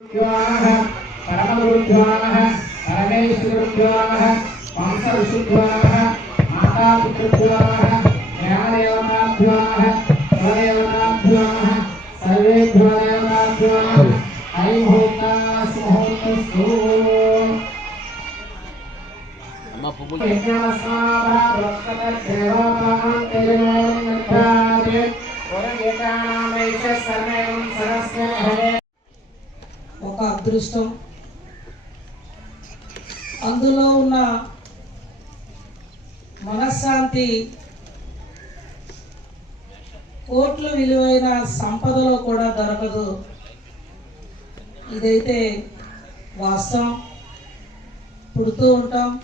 ృభ్యోః పరమగురుభ్యోః పరమేశ్వరుభ్యోః వంశఋషిభ్యోః మాతాపితృభ్యోః జ్ఞానదేవతాభ్యోః కులదేవతాభ్యోః సర్వేభ్యో దేవతాభ్యోః ఐం హోతాస్మహోతస్తు అమ్మ అదృష్టం. అందులో ఉన్న మనశ్శాంతి కోట్లు విలువైన సంపదలో కూడా దొరకదు. ఇదైతే వాస్తవం. పుడుతూ ఉంటాం.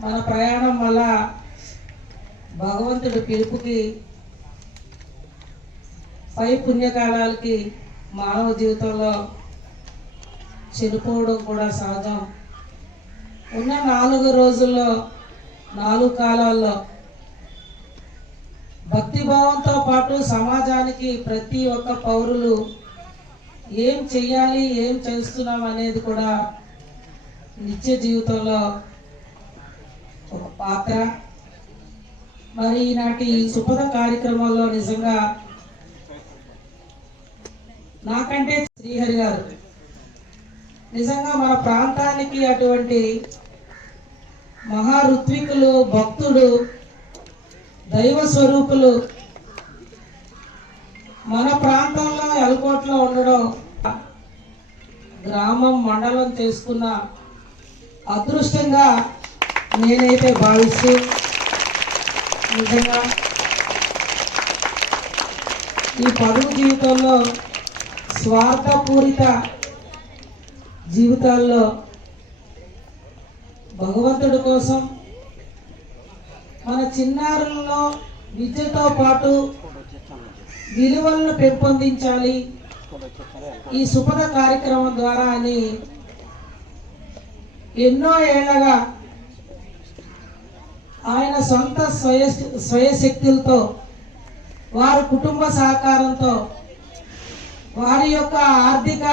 మన ప్రయాణం వల్ల భగవంతుడి పిలుపుకి పై పుణ్యకాలాలకి మానవ జీవితంలో చనిపోవడం కూడా సహజం. ఉన్న నాలుగు రోజుల్లో నాలుగు కాలాల్లో భక్తిభావంతో పాటు సమాజానికి ప్రతి ఒక్క పౌరులు ఏం చెయ్యాలి ఏం చేస్తున్నాం అనేది కూడా నిత్య జీవితంలో ఒక పాత్ర. మరి ఈనాటి ఈ సుపద కార్యక్రమాల్లో నిజంగా నాకంటే శ్రీహరి గారు నిజంగా మన ప్రాంతానికి అటువంటి మహారుత్వికులు భక్తుడు దైవ స్వరూపులు మన ప్రాంతంలో ఎలకోట్లో ఉండడం గ్రామం మండలం చేసుకున్న అదృష్టంగా నేనైతే భావిస్తూ నిజంగా ఈ పదవు జీవితంలో స్వార్థపూరిత జీవితాల్లో భగవంతుడి కోసం మన చిన్నారులలో విద్యతో పాటు విలువలను పెంపొందించాలి. ఈ సుపద కార్యక్రమం ద్వారా అని ఎన్నో ఏళ్ళగా ఆయన సొంత స్వయ స్వయశక్తులతో వారి కుటుంబ సహకారంతో వారి యొక్క ఆర్థిక